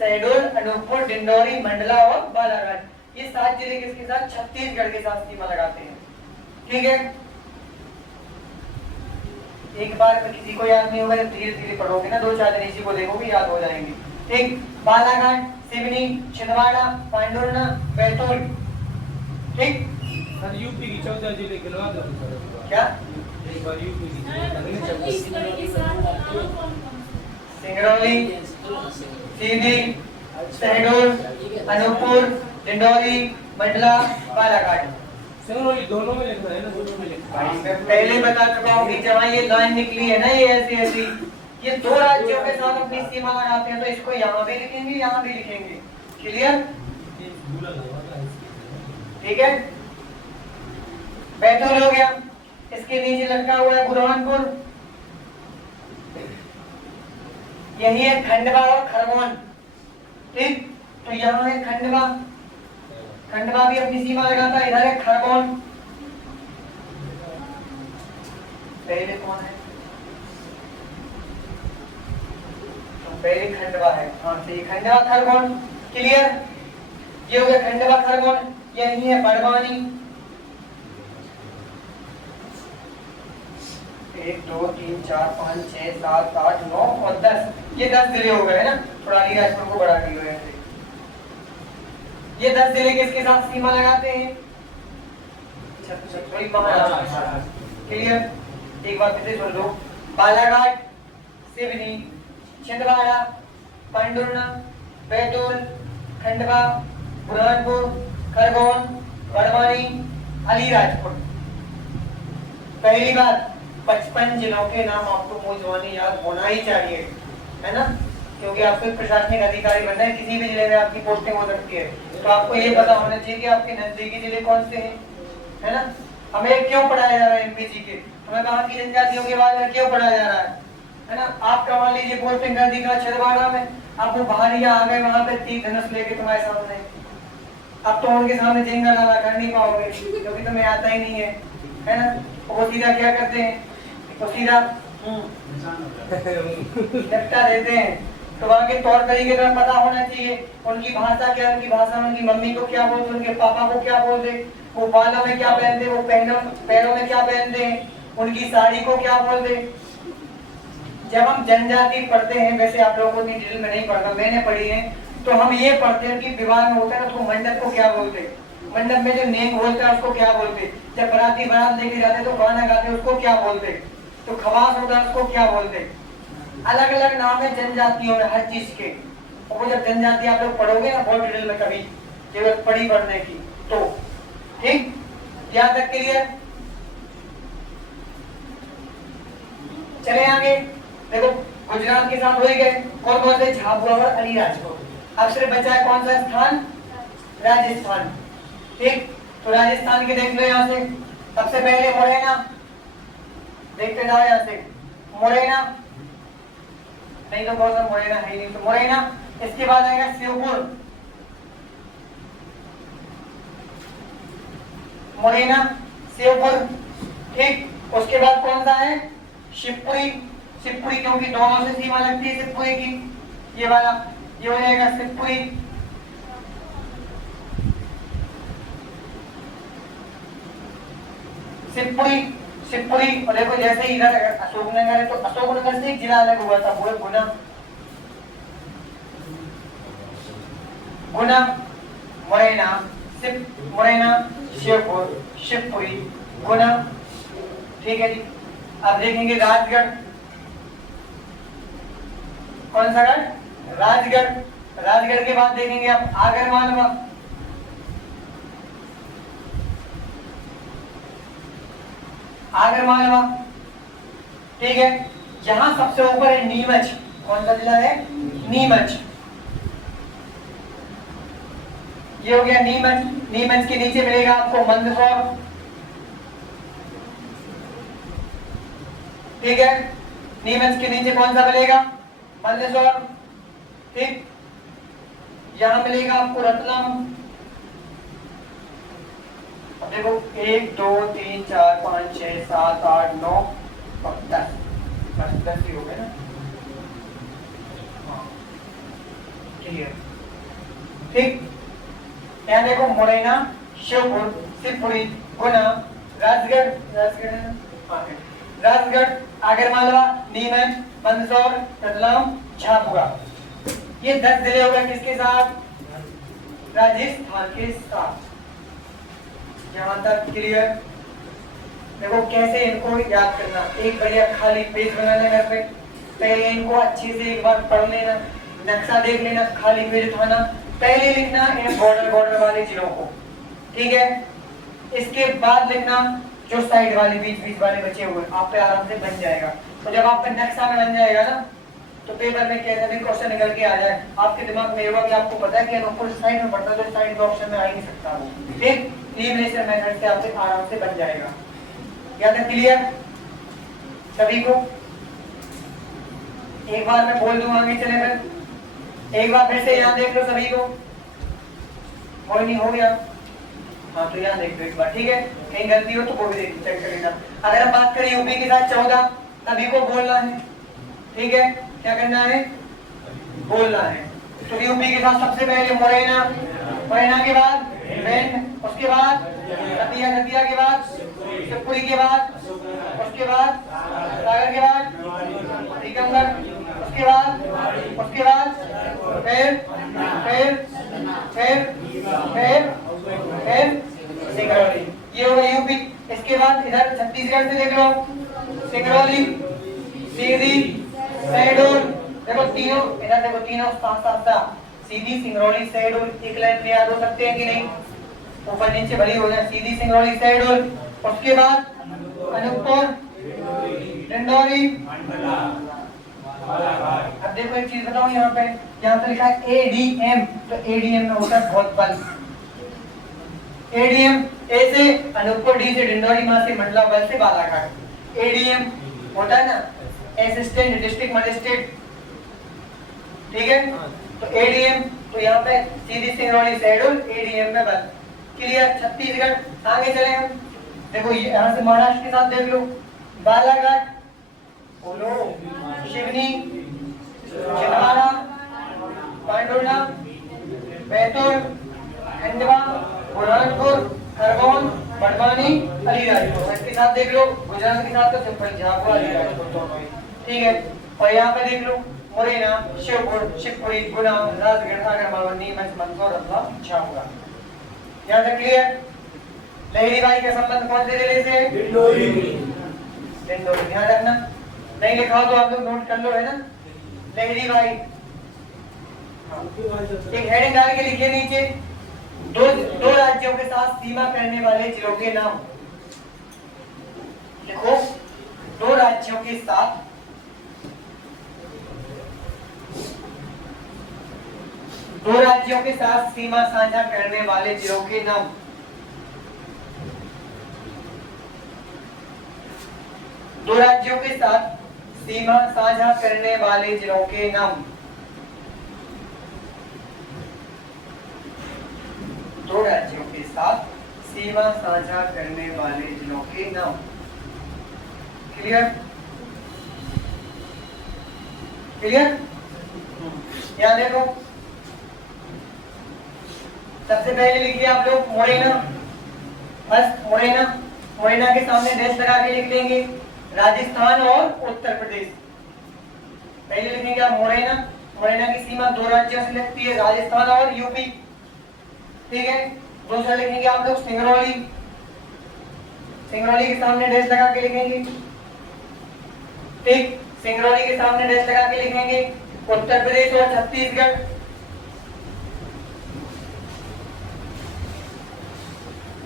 शहडोल, अनूपपुर, डिंडोरी, मंडला और बालाघाट, ये 7 जिले किसके साथ? छत्तीसगढ़ के साथ सीमा लगाते हैं। ठीक है, एक बार में किसी को याद नहीं होगा, जब धीरे धीरे पढ़ोगे ना 2-4 दिन इसी को देखोगे याद हो जाएंगे। ठीक, बालाघाट, सिवनी, छिंदवाड़ा, पांडुरना, बैतूल। ठीक, सर यूपी की 14 जिले गिनवा दो क्या? एक बार यूपी की सिंगरौली, सीधी, शहडोल, अनूपपुर, डिंडोरी, मंडला, बालाघाट। सिंगरौली दोनों में लिखना है ना, दोनों में लिखना है। मैं पहले बता चुका हूँ कि जहाँ ये लाइन निकली है ना, ये ऐसी ऐसी, ये 2 राज्यों के साथ अपनी सीमा लगाते हैं, तो इसको यहाँ भी लिखेंगे, यहाँ भी लिखेंगे। क्लियर? ठीक है, बैतूल हो गया, इसके नीचे लटका हुआ है बुरहानपुर, यही है खंडवा और खरगोन। ठीक, तो यहाँ है खंडवा, खंडवा भी अपनी सीमा लगाता है। इधर है खरगोन, पहले कौन है? तो पहले खंडवा है, हाँ सही, खंडवा खरगोन। क्लियर? ये हो गया खंडवा खरगोन, यही है बड़वानी। 1 2 3 4 5 6 7 8 9 और 10, ये 10 जिले हो गए ना, थोड़ा अलीराजपुर को बढ़ा दिया है। ये 10 जिले किसके साथ सीमा लगाते हैं? छत्तीसगढ़, महाराष्ट्र। क्लियर? एक बार फिर से सुन लो, बालाघाट, सिवनी, छिंदवाड़ा, पांडुरना, बैतूल, खंडवा, बुरहानपुर, खरगोन, बड़वानी, अलीराजपुर। पहली बात, 55 जिलों के नाम आपको मौजूदानी याद होना ही चाहिए, है ना, क्योंकि आपको एक प्रशासनिक अधिकारी बनना है, किसी भी जिले में आपकी पोस्टिंग हो सकती है, तो आपको ये पता होना चाहिए कि आपके नजदीकी जिले कौन से हैं, है ना। हमें क्यों पढ़ाया जा रहा है एमपीजी के, हमें कहाँ की जनजातियों के बारे में क्यों पढ़ाया जा रहा है ना। आप मान लीजिए पोस्टिंग कर दी छिंदवाड़ा में, आप वो बाहर आ गए, वहां पे तीर धनुष लेके तुम्हारे सामने, अब तो उनके सामने जिंगा डाला कर नहीं पाओगे, क्योंकि तुम्हें आता ही नहीं है ना। वो सीधा क्या करते हैं, तो सीधा निपटा देते हैं। तो वहाँ के तौर तरीके का पता होना चाहिए, उनकी भाषा क्या, उनकी भाषा में उनकी मम्मी को क्या बोलते, उनके पापा को क्या बोलते, वो बालों में क्या पहनते, वो पैरों में क्या पहनते हैं, उनकी साड़ी को क्या बोलते। जब हम जनजाति पढ़ते हैं, वैसे आप लोगों की डिटेल में नहीं पढ़ता, मैंने पढ़ी है, तो हम ये पढ़ते हैं कि विवाह में होता है ना, तो मंडप को क्या बोलते, मंडप में जो नेम बोलता है उसको क्या बोलते, जब बराती बारात लेके जाते तो गाना गाते उसको क्या बोलते, तो खवास होता है उसको क्या बोलते। अलग अलग नाम है जनजातियों में हर चीज के, और वो जब जनजाति आप लोग पढ़ोगे ना बहुत डिटेल में कभी जरूरत पड़ी पढ़ने की, तो ठीक, यहाँ तक क्लियर। चले आगे, देखो गुजरात के साथ हो ही गए, कौन कौन से, झाबुआ और अलीराजपुर। अब सिर्फ बचा है कौन सा स्थान, राजस्थान। ठीक, तो राजस्थान के देख लो यहाँ से, सबसे पहले मुरैना, देखते जाओ यहाँ से, मुरैना नहीं तो बहुत सा मुरैना है नहीं, तो मुरैना। इसके बाद आएगा शिवपुर, मुरैना, शिवपुर। ठीक, उसके बाद कौन सा है, शिवपुरी, शिवपुरी क्योंकि दोनों से सीमा लगती है शिवपुरी की, ये वाला, ये हो जाएगा शिवपुरी। शिवपुरी, शिवपुरी, और देखो जैसे इधर अशोकनगर है, तो अशोकनगर से एक जिला अलग हुआ था, वो है गुना, गुना, मुरैना, मुरैना, शिवपुर, शिवपुरी, गुना। ठीक है जी, अब देखेंगे राजगढ़, कौन सा गढ़, राजगढ़। राजगढ़ के बाद देखेंगे आप आगर मालवा, आगर मालवा। ठीक है, यहां सबसे ऊपर है नीमच, कौन सा जिला है, नीमच, ये हो गया नीमच। नीमच के नीचे मिलेगा आपको मंदसौर। ठीक है, नीमच के नीचे कौन सा मिलेगा, मंदसौर। ठीक, यहां मिलेगा आपको रतलाम। अब देखो 1 2 3 4 5 6 7 8 9 10 ही हो गए ना। क्लियर। ठीक, यहाँ देखो मुरैना, श्योपुर, शिवपुरी, गुना, राजगढ़, आगरमालवा, नीमच, मंदसौर, रतलाम, झाबुआ। ये 10 जिले हो गए किसके साथ? राजस्थान के साथ। यहाँ तक क्लियर। देखो कैसे इनको याद करना, एक बढ़िया खाली पेज बनाना घर पे, पहले इनको अच्छे से एक बार पढ़ लेना, नक्शा देख लेना, खाली पेज उठाना, पहले लिखना इन बॉर्डर वाले जिलों को, ठीक है। इसके बाद लिखना जो साइड वाले बीच वाले बचे हुए, आप पे आराम से बन जाएगा। तो जब आप पे नक्शा में बन जाएगा ना, तो पेपर में कैसा भी क्वेश्चन निकल के आ जाए, आपके दिमाग में होगा कि आपको पता है कि अनुकूल साइड में पड़ता है, तो साइड के ऑप्शन में आ ही नहीं सकता वो, ठीक। एलिमिनेशन मेथड से आपसे आराम से बन जाएगा। क्या था क्लियर सभी को? एक बार मैं बोल दूं आगे चले, मैं एक बार फिर से यहाँ देख लो सभी को, कोई नहीं हो गया? हाँ तो यहाँ देख लो एक बार, ठीक है। कहीं गलती हो तो वो भी चेक कर लेना। अगर हम बात करें यूपी के साथ 14, सभी को बोलना है, ठीक है। क्या करना है? बोलना है। तो यूपी के साथ सबसे पहले मुरैना, मुरैना के बाद भिंड, उसके बाद दतिया, दतिया के बाद शिवपुरी के बाद, उसके बाद सागर के बाद टीकमगढ़, उसके बाद फिर सिंगरौली। ये हो गया यूपी। इसके बाद इधर छत्तीसगढ़ से देख लो, सिंगरौली, सीधी, शहडोल। देखो तीनों इधर, देखो तीनों साथ सीधी, सिंगरौली, शहडोल एक लाइन में याद हो सकते हैं कि नहीं? ऊपर नीचे भरी हो जाए, सीधी, सिंगरौली, शहडोल। उसके बाद अनूपपुर, डिंडौरी। अब देखो एक चीज बताऊं, यहाँ पे लिखा है एडीएम, तो एडीएम में होता है बहुत बल। एडीएम, ए से अनूपपुर, डी से डिंडौरी, मां से मंडला, बल से बालाघाट। एडीएम होता है ना, असिस्टेंट डिस्ट्रिक्ट मजिस्ट्रेट, ठीक है। तो एडीएम, तो यहाँ पे सीधी, सिंगरौली, शहडोल, एडीएम में बल। क्लियर। छत्तीसगढ़ आगे चले हम, देखो यहाँ से महाराष्ट्र के साथ देख लो, बालाघाट, बोलो, शिवनी, छिंदवाड़ा, पांडुर्णा, बैतूल, खंडवा, बुरहानपुर, खरगोन, बड़वानी, अलीराजपुर। इसके साथ देख लो, गुजरात के साथ तो सिंपल झाबुआ, अलीराजपुर दोनों ही, ठीक है। और यहाँ पे देख लो मुरैना, श्योपुर, शिवपुरी, गुना, राजगढ़, आगरमालवा, नीमच, मंदसौर, रतलाम, झाबुआ। यहाँ तक क्लियर। लहरीबाई का संबंध कौन से जिले से? डिंडोरी। डिंडोरी ध्यान रखना, नहीं लिखा हो तो आप लोग नोट कर लो, है ना। लहरीबाई एक हेडिंग डाल के लिखिए नीचे, दो राज्यों के साथ सीमा करने वाले जिलों के नाम लिखो। दो राज्यों के साथ सीमा साझा करने वाले जिलों के नाम। दो राज्यों के साथ सीमा साझा करने वाले जिलों के नाम। दो राज्यों के साथ सीमा साझा करने वाले जिलों के नाम। क्लियर? क्लियर? यहाँ देखो, सबसे पहले लिखिए आप लोग मुरैना। फर्स्ट मुरैना, मुरैना के सामने डैश लगा के लिख लेंगे राजस्थान और उत्तर प्रदेश। पहले लिखेंगे आप मुरैना। मुरैना की सीमा दो राज्यों से लगती है, राजस्थान और यूपी, ठीक है। दूसरा लिखेंगे आप लोग सिंगरौली। सिंगरौली के सामने डैश लगा के लिखेंगे, ठीक। सिंगरौली के सामने डैश लगा के लिखेंगे उत्तर प्रदेश और छत्तीसगढ़।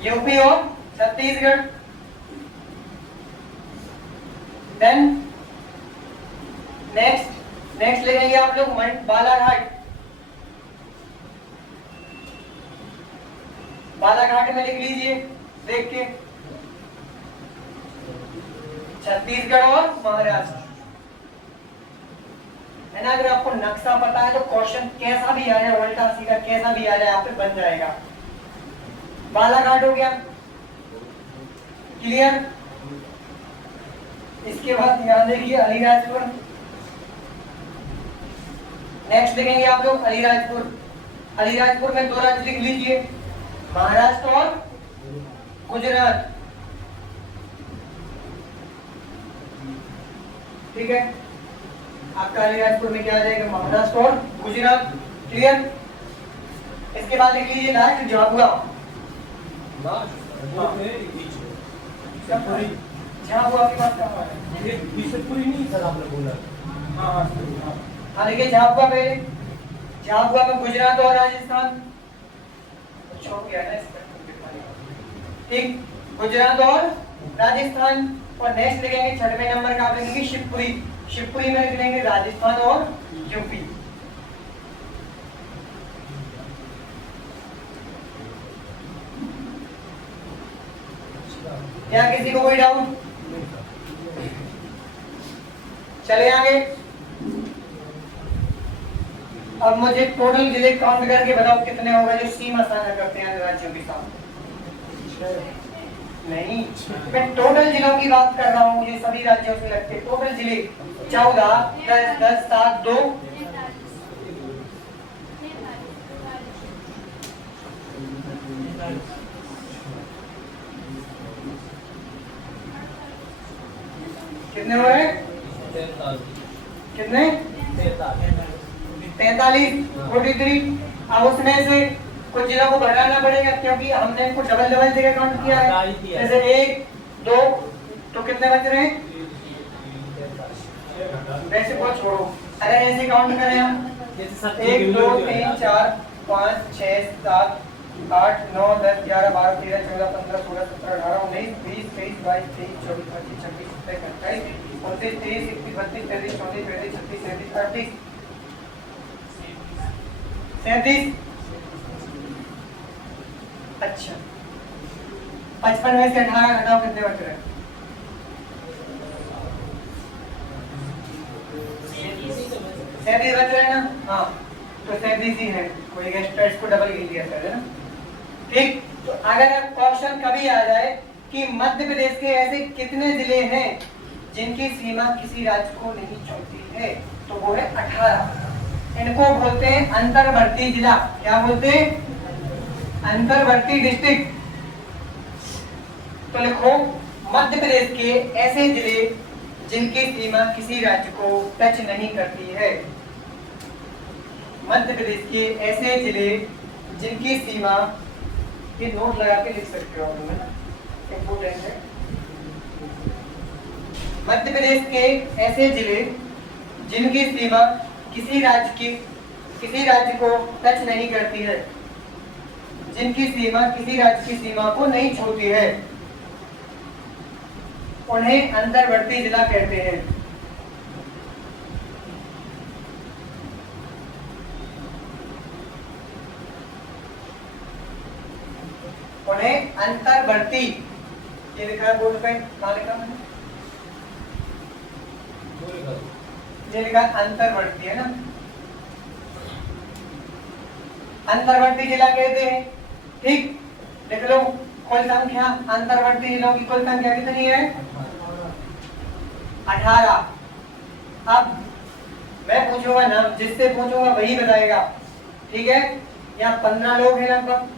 यूपी और छत्तीसगढ़। देन नेक्स्ट लिखेंगे आप लोग बालाघाट। बालाघाट में लिख लीजिए देख के छत्तीसगढ़ और महाराष्ट्र, है ना। अगर आपको नक्शा पता है तो क्वेश्चन कैसा भी आ जाए, उल्टा सीधा कैसा भी आ जाए, आप पे बन जाएगा। बालाघाट हो गया, क्लियर। इसके बाद यहाँ देखिए अलीराजपुर। नेक्स्ट लिखेंगे आप लोग अलीराजपुर। अलीराजपुर में दो राज्य लिख लीजिए, महाराष्ट्र और गुजरात। ठीक है, आपका अलीराजपुर में क्या आ जाएगा, महाराष्ट्र और गुजरात। क्लियर। इसके बाद लिख लीजिए लास्ट झाबुआ। झाबुआ की बात कहाँ है, ये बिशनपुरी नहीं सर आपने बोला। हाँ देखिए झाबुआ पे, झाबुआ में गुजरात और राजस्थान छूट गया ना इसका। ठीक, गुजरात और राजस्थान। और नेक्स्ट लिखेंगे छठवें नंबर का आप लिखेंगे शिवपुरी। शिवपुरी में लिख लेंगे राजस्थान और यूपी। क्या किसी को कोई डाउट? चले आगे। अब मुझे टोटल जिले काउंट करके बताओ कितने होगा जो सीमा साझा करते हैं राज्यों के साथ। नहीं, मैं टोटल जिलों की बात कर रहा हूँ, ये सभी राज्यों से लगते टोटल जिले 14, 10, 10, 7, 2। कितने हो रहे? कितने? 43, 43। अब उसमें से कुछ जिलों को घटाना पड़ेगा क्योंकि हमने इनको डबल डबल जगह काउंट किया है। जैसे 1, 2, तो कितने बच रहे हैं? वैसे को छोड़ो, अगर ऐसे काउंट करें हम 1, 2, 3, 4, 5, 6, 7, 8, 9, 10, 11, 12, 13, 14, 15, 16, 17, 18, 19, 20, 21, 22, 23, 24, 25, 26, 27, 28, 29, 30, 31, 32, 33, 34, 35, 36, 37, 38, 37। अच्छा, 55 में से 18 घटाओ, कितने बच रहे हैं? 37 बच रहे हैं ना? हाँ, तो 37 ही है। कोई एक्स्ट्रा इसको डबल गिन लिया सर, है ना? ठीक। तो अगर क्वेश्चन कभी आ जाए कि मध्य प्रदेश के ऐसे कितने जिले हैं जिनकी सीमा किसी राज्य को नहीं छूती है, तो वो है 18। इनको बोलते हैं अंतर्वर्ती जिला। क्या बोलते हैं? अंतर्वर्ती डिस्ट्रिक्ट। तो लिखो मध्य प्रदेश के ऐसे जिले जिनकी सीमा किसी राज्य को टच नहीं करती है। मध्य प्रदेश के ऐसे जिले जिनकी सीमा, ये नोट लगा के लिख सकते हो आप, है ना, इंपोर्टेंट है। मध्य प्रदेश के ऐसे जिले जिनकी सीमा किसी राज्य को टच नहीं करती है, जिनकी सीमा किसी राज्य की सीमा को नहीं छूती है, उन्हें अंतर्वर्ती जिला कहते हैं। उन्हें अंतर्वर्ती, ये लिखा है बोर्ड पे, कहाँ लिखा मैंने? ये लिखा अंतर्वर्ती, है ना? अंतर्वर्ती जिला कहते हैं। ठीक, देख लो कुल संख्या अंतर्वर्ती जिलों की कुल संख्या कितनी है? 18। अब मैं पूछूंगा नाम, जिससे पूछूंगा वही बताएगा। ठीक है, यहाँ 15 लोग हैं लगभग,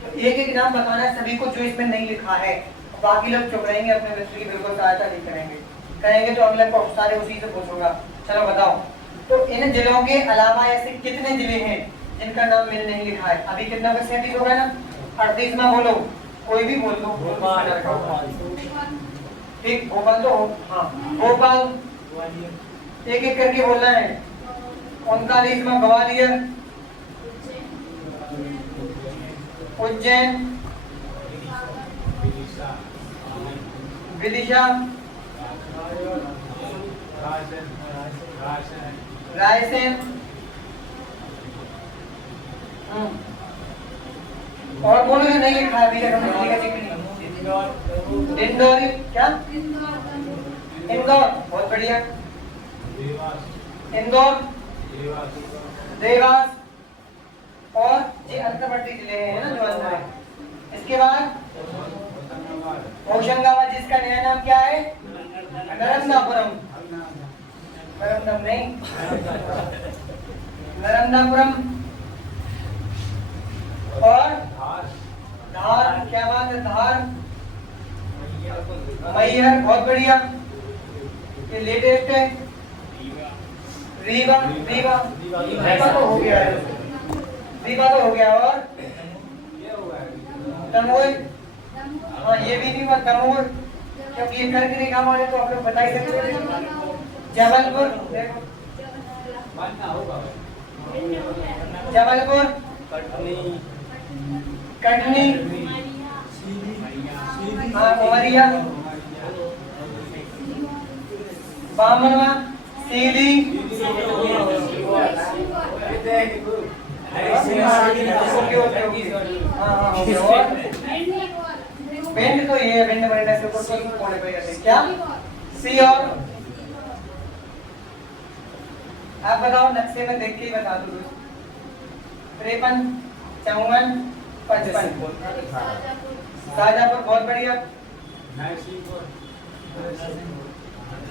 तो एक एक नाम बताना है सभी को जो इसमें नहीं लिखा है। बाकी लोग चुप रहेंगे, अपने मित्र की बिल्कुल सहायता नहीं करेंगे तो अगले को सारे उसी से पूछूंगा। चलो बताओ, तो इन जिलों के अलावा ऐसे कितने जिले हैं जिनका नाम मैंने नहीं लिखा है? अभी कितना का 37 होगा ना? 38 में बोलो, कोई भी बोल लो। ठीक, भोपाल तो हाँ, भोपाल एक एक करके बोलना है। 39 में ग्वालियर, उज्जैन, विदिशा, रायसेन, और बोलो जो नहीं लिखा है अभी तक हमने लिखा नहीं। इंदौर, क्या? इंदौर, बहुत बढ़िया। इंदौर, देवास, और ये अंतर्वर्ती जिले हैं ना जो अंदर है। इसके बाद होशंगाबाद, जिसका नया नाम क्या है? नर्मदापुरम। नर्मदा नहीं, नर्मदापुरम और धार, क्या बात है, धार, मैहर, बहुत बढ़िया, ये लेटेस्ट है, रीवा, रीवा, रीवा तो हो गया है, रीवा तो हो गया, और तमोर, हाँ ये भी नहीं हुआ, तमोर, क्योंकि ये करके नहीं काम वाले तो आप लोग बता ही सकते हो। जबलपुर, देखो जबलपुर, कटनी, हाँ उमरिया, बामनवा, सीधी, बेंड तो ये बेंड बनेगा से ऊपर तो कोने पे जाते क्या सी। और आप बताओ, नक्शे में देख के ही बता दो। 53, 54, 55, शाहजहांपुर, बहुत बढ़िया,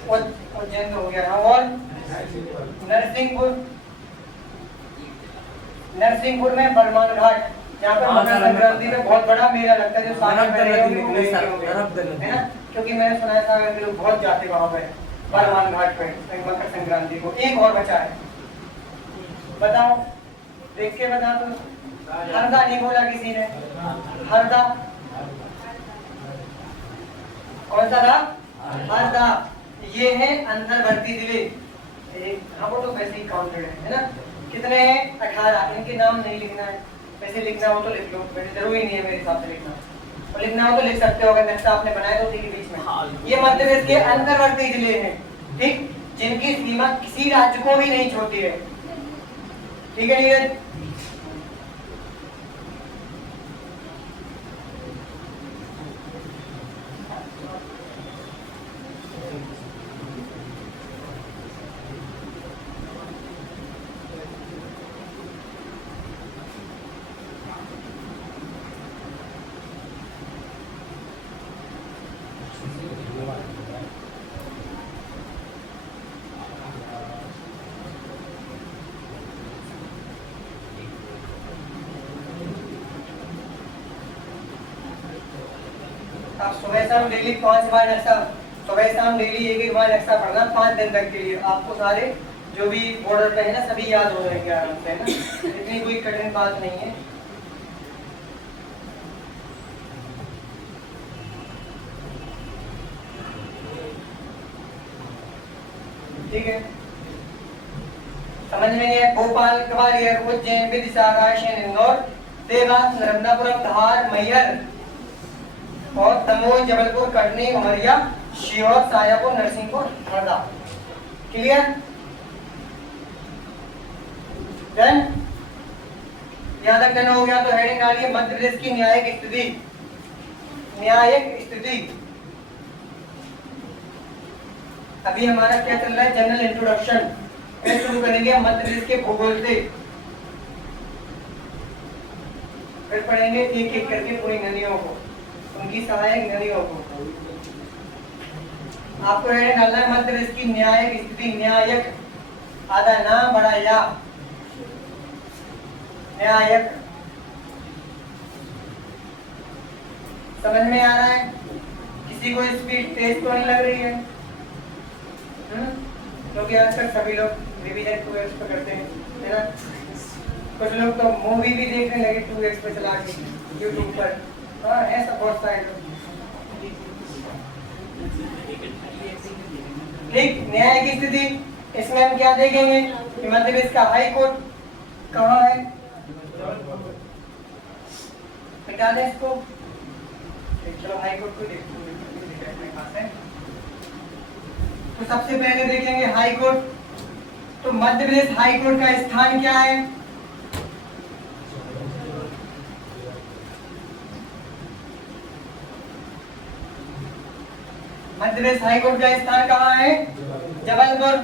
उज्जैन हो गया, और नरसिंहपुर, नरसिंहपुर में बलमान घाट, यहाँ पर मकर संक्रांति में बहुत बड़ा मेला लगता है, जो सामने है ना, क्योंकि मैंने सुना था कि लोग बहुत जाते वहाँ पे बलमान घाट पे मकर संक्रांति को। एक और बचा है, बताओ, देख के बता दो। हरदा नहीं बोला किसी ने, हरदा कौन सा था, हरदा, ये है अंतर्वर्ती जिले, हाँ वो तो वैसे ही काउंटेड है ना। कितने हैं, 18, इनके नाम नहीं लिखना है, वैसे लिखना हो तो लिख लो, वैसे जरूरी नहीं है मेरे हिसाब से लिखना, और लिखना हो तो लिख सकते हो, अगर नक्शा आपने बनाया तो उसी के बीच में। ये मध्य प्रदेश के अंतर्वर्ती जिले हैं, ठीक, जिनकी सीमा किसी राज्य को भी नहीं छोड़ती है, ठीक है नीरज। आप सुबह शाम डेली 5 बार नक्शा, सुबह शाम डेली एक बार नक्शा पढ़ना 5 दिन तक के लिए, आपको सारे जो भी बॉर्डर पे है ना सभी याद हो जाएंगे आराम से, है ना, इतनी कोई कठिन बात नहीं है। ठीक है, समझ में नहीं है, भोपाल, ग्वालियर, उज्जैन, विदिशा, रायसेन, इंदौर, देवास, नर्मदापुरम, धार, मैहर और दमोह, जबलपुर, कटनी, उमरिया, सीहोर, शाहजहांपुर, नरसिंहपुर, हरदा। क्लियर, डन, यहाँ तक डन हो गया तो हेडिंग डालिए मध्य प्रदेश की न्यायिक स्थिति, न्यायिक स्थिति। अभी हमारा क्या चल रहा है, जनरल इंट्रोडक्शन, फिर शुरू करेंगे मध्य प्रदेश के भूगोल से, फिर पढ़ेंगे एक एक करके पूरी नदियों को, उनकी सहायक नदियों को। आपको ये डालना है मध्य प्रदेश की न्यायिक स्थिति, न्यायिक, आधा ना बड़ा या, न्यायिक, समझ में आ रहा है, किसी को स्पीड तेज तो नहीं लग रही है, क्योंकि आजकल सभी लोग रिवीजन 2x पे करते हैं, है ना, कुछ लोग तो मूवी भी देखने लगे 2x पे चला के यूट्यूब पर, हाँ ऐसा बहुत सारे लोग। ठीक, न्याय की स्थिति, इसमें हम क्या देखेंगे कि मध्य प्रदेश का हाई कोर्ट कहाँ है, मिटा दें इसको, चलो हाई कोर्ट को देखते हैं। तो सबसे पहले देखेंगे हाई कोर्ट, तो मध्य प्रदेश हाई कोर्ट का स्थान क्या है, मध्य प्रदेश हाई कोर्ट का स्थान कहाँ है, जबलपुर।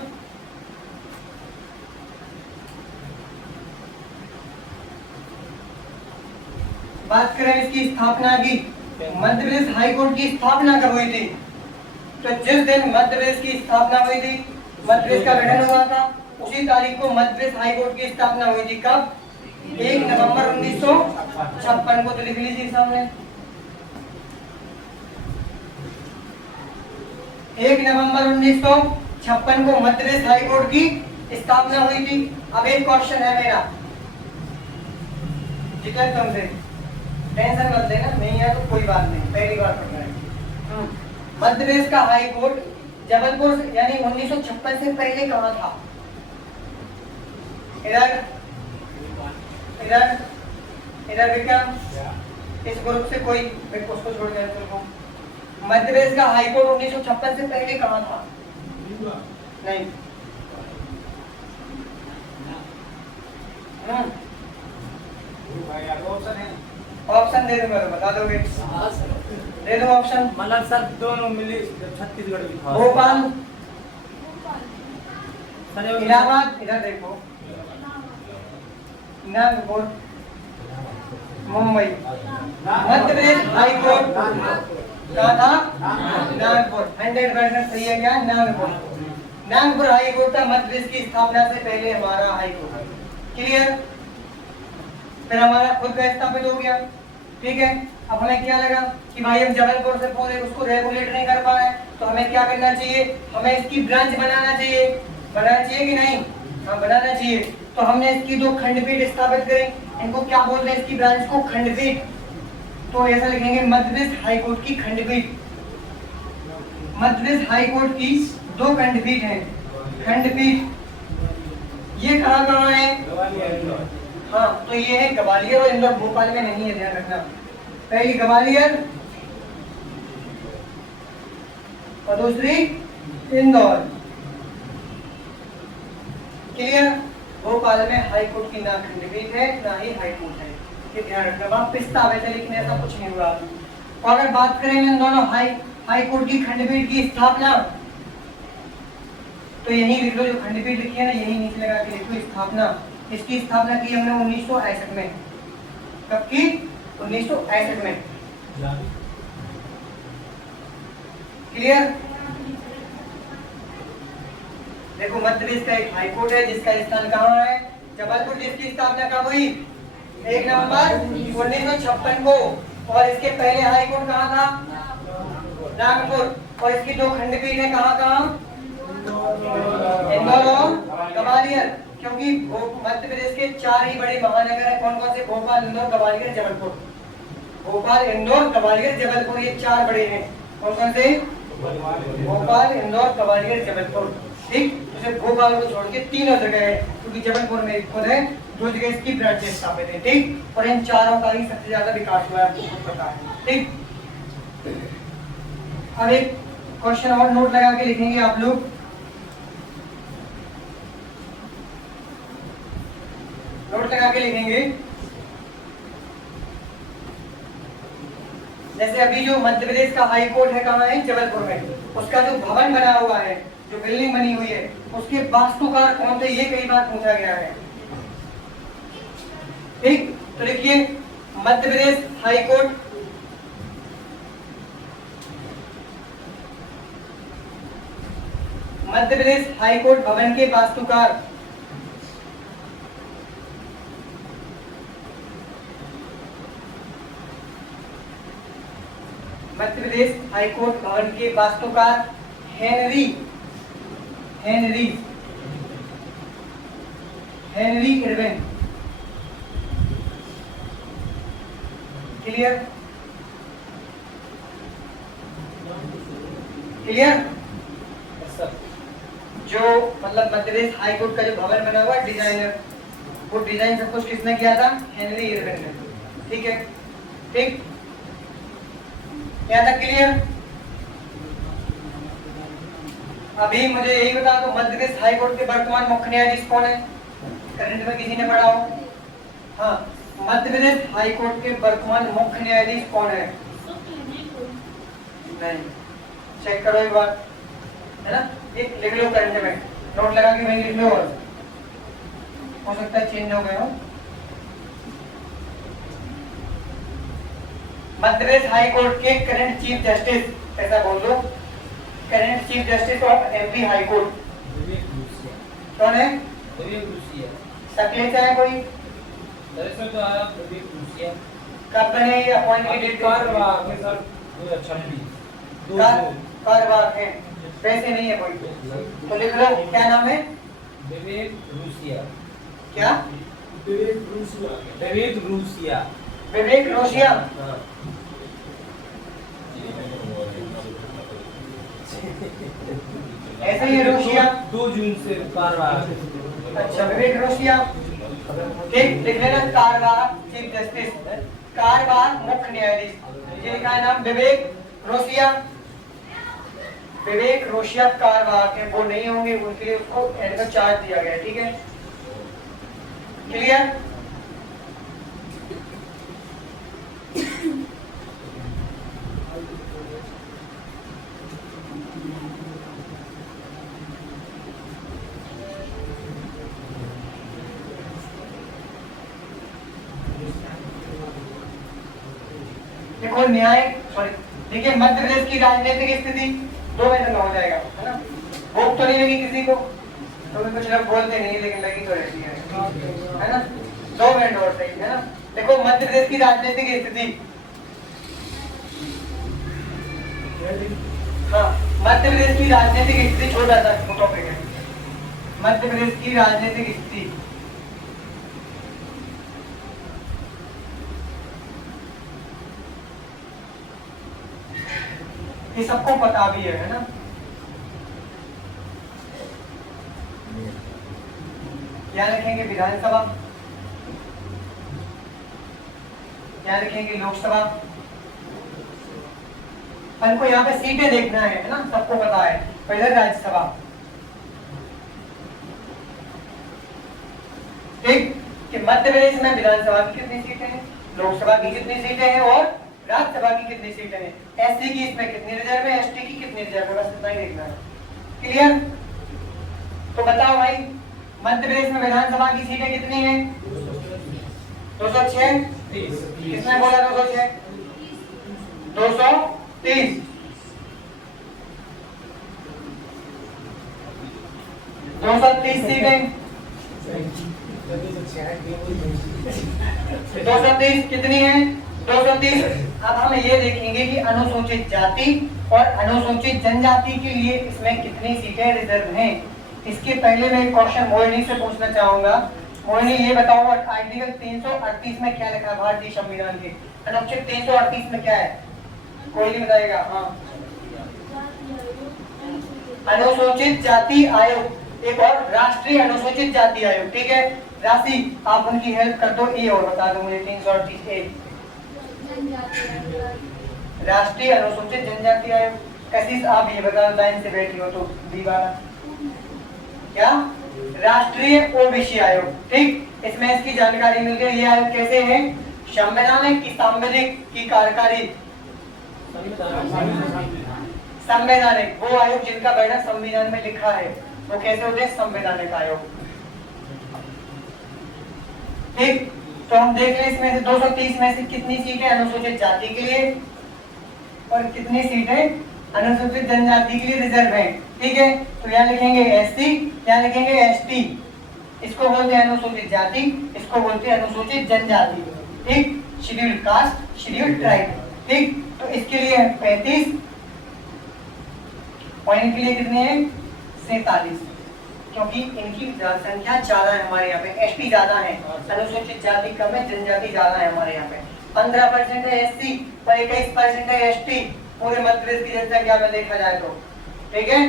बात करें इसकी स्थापना की, मध्य प्रदेश हाई कोर्ट की स्थापना कब हुई थी, तो जिस दिन मध्य प्रदेश की स्थापना हुई थी, मध्य प्रदेश का गठन हुआ था उसी तारीख को मध्य प्रदेश हाई कोर्ट की स्थापना हुई थी। कब? 1 नवंबर 1956 को। तो लिख लीजिए सामने 1 नवंबर 1956 को मध्य प्रदेश हाई कोर्ट की स्थापना हुई थी। अब एक क्वेश्चन है मेरा, जितना तुमसे टेंशन मत लेना, नहीं है तो कोई बात नहीं, पहली बार पढ़ रहे हैं। मध्य प्रदेश का हाई कोर्ट जबलपुर यानी 1956 से पहले कहाँ था? इधर इधर इधर विक्रम, इस ग्रुप से कोई उसको छोड़ गया को। मध्य प्रदेश का हाई कोर्ट 1956 से पहले कहाँ था? नहीं। ऑप्शन दे दूंगा तो बता दोगे? दे दो ऑप्शन। मतलब सर दोनों मिले छत्तीसगढ़ की था। भोपाल, इलाहाबाद, इधर देखो नागपुर, मुंबई। मध्य प्रदेश हाई कोर्ट कहाँ था? नागपुर। 100% सही है क्या? नागपुर। नागपुर हाई कोर्ट था मध्य प्रदेश की स्थापना से पहले हमारा हाई कोर्ट। क्लियर? फिर हमारा खुद का स्थापित हो गया। ठीक है, अब हमें क्या लगा कि भाई हम जबलपुर से पूरे उसको रेगुलेट नहीं कर पा रहे, तो हमें क्या करना चाहिए? हमें इसकी ब्रांच बनाना चाहिए। बनाना चाहिए कि नहीं? हाँ, बनाना चाहिए। तो हमने इसकी 2 खंडपीठ स्थापित करें। इनको क्या बोलते हैं? इसकी ब्रांच को खंडपीठ। तो ऐसा लिखेंगे मध्य प्रदेश हाई कोर्ट की खंडपीठ। मध्य प्रदेश हाई कोर्ट की 2 खंडपीठ हैं। खंडपीठ ये कहाँ है? हाँ, तो ये है ग्वालियर और इंदौर। भोपाल में नहीं है, ध्यान रखना। पहली ग्वालियर और दूसरी इंदौर। क्लियर? भोपाल में हाई कोर्ट की ना खंडपीठ है ना ही हाई कोर्ट है, ये ध्यान रखना। वापस ताबे लिखने ऐसा कुछ नहीं हुआ। और अगर बात करें इन दोनों हाई कोर्ट की खंडपीठ की स्थापना, तो यही लिख लो, जो खंडपीठ लिखी है ना, यही नीचे लगा के लिखो स्थापना। इसकी स्थापना की हमने 1961 में। कब की? 1961 में। क्लियर? देखो मध्य प्रदेश का एक हाई कोर्ट है जिसका स्थान कहाँ है? जबलपुर। जिसकी स्थापना कब हुई? 1 नवंबर 1956 को। और इसके पहले हाई कोर्ट कहाँ था? नागपुर। और इसकी 2 खंडपीठ है, कहाँ कहाँ? इंदौर और ग्वालियर। क्योंकि मध्य प्रदेश के 4 ही बड़े महानगर हैं। कौन कौन से? भोपाल, इंदौर, ग्वालियर, जबलपुर। भोपाल, इंदौर, ग्वालियर, जबलपुर, ये 4 बड़े हैं। कौन कौन से? भोपाल, इंदौर, ग्वालियर, जबलपुर। ठीक, जैसे भोपाल को छोड़ के तीनों जगह है, क्योंकि जबलपुर में खुद है, 2 जगह इसकी ब्रांचें स्थापित है। ठीक, और इन 4 का ही सबसे ज्यादा विकास हुआ है, आपको खुद पता है। ठीक, अब एक क्वेश्चन और नोट लगा के लिखेंगे आप लोग। नोट लगा के लिखेंगे, जैसे अभी जो मध्य प्रदेश का हाई कोर्ट है कहाँ है? जबलपुर में। उसका जो भवन बना हुआ है, जो बिल्डिंग बनी हुई है, उसके वास्तुकार कौन थे? ये कई बार पूछा गया है। ठीक, तो लिखिए Madhya Pradesh high court Madhya Pradesh high court भवन के वास्तुकार मध्य प्रदेश हाई कोर्ट भवन के वास्तुकार हेनरी इरविन। क्लियर? क्लियर? जो मतलब मध्य प्रदेश हाई कोर्ट का जो भवन बना हुआ डिजाइनर, वो डिजाइन सब कुछ किसने किया था? हेनरी इरविन ने। ठीक है, ठीक, क्या था? क्लियर? अभी मुझे यही बता दो, मध्य प्रदेश हाई कोर्ट के वर्तमान मुख्य न्यायाधीश कौन है? करंट में किसी ने पढ़ा हो? हाँ, मध्य प्रदेश हाई कोर्ट के वर्तमान मुख्य न्यायाधीश कौन है? नहीं, चेक करो एक बार, है ना? ये लिख लो करंट में, नोट लगा के वहीं लिख लो। और हो सकता है चेंज हो गए हो। मध्य प्रदेश हाई कोर्ट के करंट चीफ जस्टिस, ऐसा बोल दो, current chief justice of MP high court. कौन है? विवेक रूसिया। शक्ल से है कोई? दरअसल तो आया विवेक रूसिया। कब बने ये अपॉइंट की डेट? कार्यवाहक है सर 2026 कार्यवाहक है, वैसे नहीं है कोई, तो लिख लो क्या नाम है? विवेक रूसिया। क्या? विवेक रूसिया। विवेक रूसिया। विवेक रोशिया। हाँ। ऐसे ही है रोशिया। 2 जून से कार्यवाहक। अच्छा, विवेक रोशिया, ठीक, लिख लेना कार्यवाहक चीफ जस्टिस, कार्यवाहक मुख्य न्यायाधीश, ये लिखा है नाम विवेक रोशिया। विवेक रोशिया कार्यवाहक है, वो नहीं होंगे, उनके लिए उसको एड का चार्ज दिया गया है, ठीक है, क्लियर? देखो न्याय, सॉरी, देखिए मध्य प्रदेश की राजनीतिक स्थिति 2 मिनट में हो जाएगा, है ना? भूख तो नहीं लगी किसी को, तो भी कुछ लोग बोलते नहीं, लेकिन लगी तो रहती है ना? 2 मिनट और सही, है ना? देखो मध्य प्रदेश की राजनीतिक स्थिति, हाँ, मध्य प्रदेश की राजनीतिक स्थिति छोटा सा टॉपिक है, मध्य प्रदेश की राजनीतिक स्थिति। ये सबको पता भी है ना? क्या लिखेंगे? विधानसभा, क्या लिखेंगे? लोकसभा। अपन को यहाँ पे सीटें देखना है ना, सबको पता है। पहले राज्यसभा, ठीक, कि मध्य प्रदेश में विधानसभा की कितनी सीटें हैं, लोकसभा की कितनी सीटें हैं और राज्यसभा की कितनी सीटें हैं, एससी की इसमें कितनी रिजर्व है, एसटी की कितनी रिजर्व है, बस इतना ही देखना है, क्लियर? तो बताओ भाई, मध्य प्रदेश में विधानसभा की सीटें कितनी हैं? 206। किसने बोला 206? 230। 230 सीटें, 230 कितनी है? 230। अब हम ये देखेंगे कि अनुसूचित जाति और अनुसूचित जनजाति के लिए इसमें कितनी सीटें रिजर्व हैं। इसके पहले मैं एक क्वेश्चन मोहिनी से पूछना चाहूंगा। मोहिनी ये बताओ, आर्टिकल 338 में क्या लिखा है भारतीय संविधान के? अनुच्छेद 338 में क्या है? कोई नहीं बताएगा? हाँ, अनुसूचित जाति आयोग, एक और राष्ट्रीय अनुसूचित जाति आयोग, ठीक है? राशि आप उनकी हेल्प कर दो, ये और बता दो मुझे। 338 राष्ट्रीय अनुसूचित जनजाति आयोग। कशिश आप ये बता दो, लाइन से बैठी हो तो दीवाना क्या? राष्ट्रीय ओबीसी आयोग, ठीक, इसमें इसकी जानकारी मिल गई। ये आयोग कैसे है? संवैधानिक की सांविधिक की कार्यकारी? संवैधानिक, वो आयोग जिनका बैठक संविधान में लिखा है वो कैसे होते हैं? संवैधानिक आयोग, ठीक। तो हम देख लें इसमें से 230 में से कितनी सीटें अनुसूचित जाति के लिए और कितनी सीटें अनुसूचित जनजाति के लिए रिजर्व है, ठीक है? तो यहाँ लिखेंगे एससी, यहाँ लिखेंगे एसटी, इसको बोलते हैं अनुसूचित जाति, इसको बोलते हैं अनुसूचित जनजाति, ठीक? शेड्यूल्ड कास्ट, शेड्यूल्ड ट्राइब, ठीक। तो इसके लिए 35 और इनके लिए कितने हैं? 47, क्योंकि इनकी जनसंख्या ज्यादा है हमारे यहाँ पे, एसटी ज्यादा है, अनुसूचित जाति कम है, जनजाति ज्यादा है हमारे यहाँ पे। 15% है एससी और 21% है एसटी पूरे मध्य प्रदेश की जनसंख्या में देखा जाए तो, ठीक है?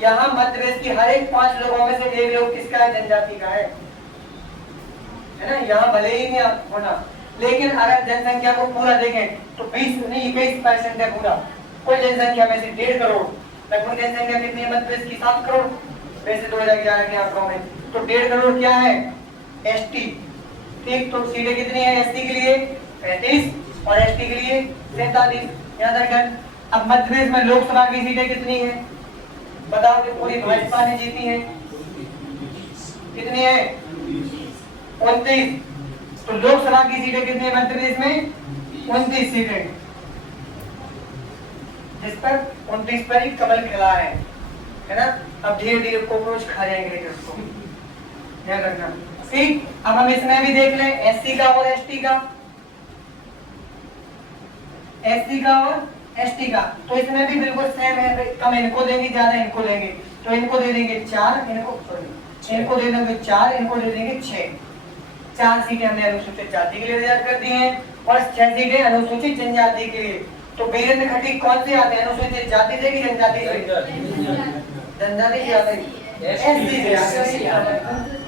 यहाँ मध्य प्रदेश की हर एक 5 लोगों में से एक लोग किसका है? जनजाति का है ना? यहाँ भले ही नहीं होना, लेकिन अगर जनसंख्या को पूरा देखें तो 20 नहीं 21% है पूरा। कुल जनसंख्या में से 1.5 करोड़, लगभग जनसंख्या कितनी है मध्य प्रदेश की? 7 करोड़ वैसे 2011 के आंकड़ों में, तो 1.5 करोड़ क्या है? एसटी, ठीक। तो सीटें कितनी है एसटी के लिए? 35 और एसटी के लिए 47, याद रखें। अब मध्य प्रदेश में लोकसभा की सीटें कितनी है बताओ? कि पूरी भाजपा ने जीती है, कितनी है? 29। तो लोकसभा की सीटें कितनी है मध्य प्रदेश में? 29 सीटें, जिस पर 29 पर ही कमल खिला है, है ना। अब धीरे धीरे कॉकरोच खा जाएंगे लीडर्स को, ध्यान रखना। ठीक, अब हम इसमें भी देख लें एससी का और एसटी का, एससी का और एसटी का। तो इसमें भी बिल्कुल सेम है, कम इनको देंगे ज्यादा इनको देंगे। तो इनको दे देंगे 4, इनको दे देंगे 4, इनको दे देंगे 6। 4 सीटें हमने अनुसूचित जाति के लिए रिजर्व कर दी हैं और 6 सीटें अनुसूचित जनजाति के लिए। तो वीरेंद्र खटीक कौन से आते हैं, अनुसूचित जाति से कि जनजाति से? जनजाति से आते हैं, एससी से आते हैं।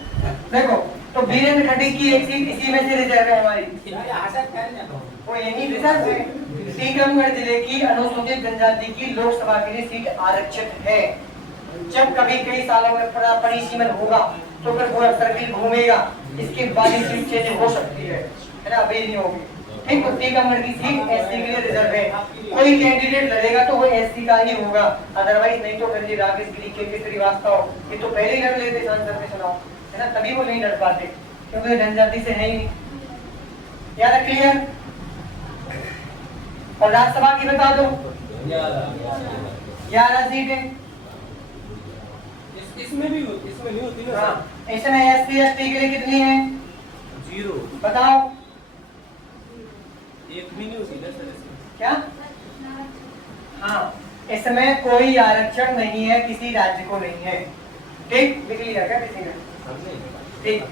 देखो तो वीरेंद्र खटीक की एक सीट इसी में से रिजर्व है हमारी, वो यही रिजर्व है। टीकमगढ़ जिले की अनुसूचित जनजाति की लोकसभा के लिए सीट आरक्षित है। जब कभी कई सालों में परिसीमन होगा तो फिर पूरा सर्किल घूमेगा, इसके बाद ही सीट चेंज हो सकती है ना, अभी नहीं होगी। ठीक, तो टीकमगढ़ की सीट एससी के लिए रिजर्व है। कोई कैंडिडेट लड़ेगा तो वो एससी का ही होगा, अदरवाइज नहीं तो फिर राकेश गिरी, के श्रीवास्तव ये तो पहले ही लड़ लेते सांसद में चुनाव, है ना, तभी वो नहीं लड़ पाते क्योंकि जनजाति से है ही नहीं। याद क्लियर? और राज्यसभा की बता दो 11 सीटें। इसमें नहीं होती ना। हाँ, इसमें एससी एसटी के लिए कितनी है? 0 बताओ। एक भी नहीं होती ना सर इसमें। क्या? हाँ, इसमें कोई आरक्षण नहीं है, किसी राज्य को नहीं है। ठीक, लिख लिया क्या किसी ने? ठीक,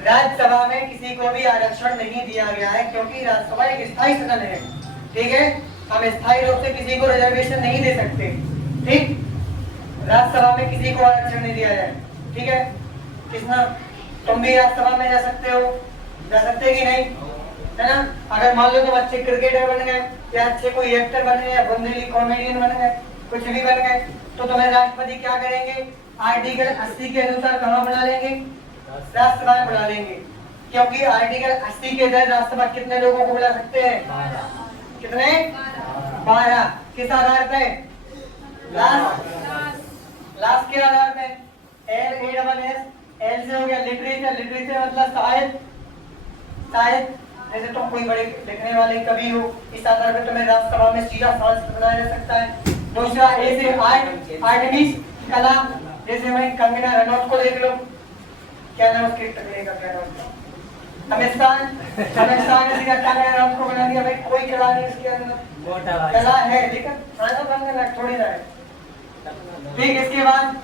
राज्यसभा में किसी को भी आरक्षण नहीं दिया गया है क्योंकि राज्यसभा एक स्थायी सदन है। ठीक है, हम स्थायी रूप से किसी को रिजर्वेशन नहीं दे सकते। ठीक, राज्यसभा में किसी को आरक्षण नहीं दिया जाए। ठीक है कृष्णा, तुम भी राज्यसभा में जा सकते हो, जा सकते कि नहीं, है ना। अगर मान लो तुम अच्छे क्रिकेटर बन गए या अच्छे कोई एक्टर बन गए या बुंदेली कॉमेडियन बन गए, कुछ भी बन गए, तो तुम्हें राष्ट्रपति क्या करेंगे? आर्टिकल 80 के अनुसार कहाँ बुला लेंगे? राज्यसभा में बुला लेंगे, क्योंकि आर्टिकल 80 के तहत राज्यसभा कितने लोगों को बुला सकते हैं? कितने? 12। किस आधार पे? लास्ट के आधार पे। LASS, L से हो गया लिटरेचर, लिटरेचर मतलब साहित्य, साहित्य जैसे तुम कोई बड़े लिखने वाले कवि हो, इस आधार पे तुम्हें राज्यसभा में सीधा सांसद बनाया जा सकता है। दूसरा A से आर्ट, आर्ट मींस कला, जैसे मैं कंगना रनौत को देख लो, क्या नाम उसके टकले का, क्या नाम? अमित शाह ने सीधा कंगना रनौत को बना दिया। भाई कोई कला नहीं इसके अंदर, कला है लेकिन खाना बनने थोड़ी ना है। ठीक, इसके बाद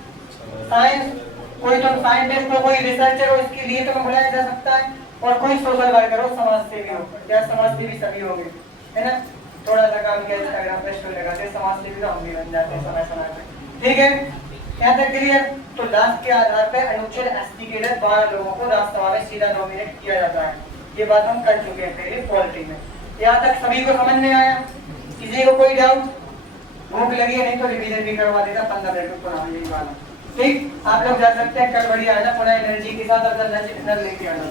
साइंस, कोई तो साइंटिस्ट हो, कोई रिसर्चर हो, इसके लिए तो बुलाया जा सकता है। और कोई सोशल वर्कर हो, समाज सेवी हो, या समाज सेवी सभी होंगे, है ना। थोड़ा सा काम किया, इंस्टाग्राम पे स्टोरी लगाते, समाज सेवी तो हम भी बन जाते हैं समय समय पे। ठीक है, यहाँ तक क्लियर? तो लास्ट के आधार पे अनुच्छेद 80 के तहत 12 लोगों को राज्यसभा में सीधा नॉमिनेट किया जाता है। ये बात हम कर चुके हैं पहले पॉलिटी में। यहाँ तक सभी को समझ में आया? किसी को कोई डाउट? भूख लगी है नहीं तो रिवीजन भी करवा देता 15 मिनट में पुनः यही वाला। ठीक, आप लोग जा सकते हैं, कल बढ़िया है ना, पुनः एनर्जी के साथ अपना लंच डिनर लेके आना।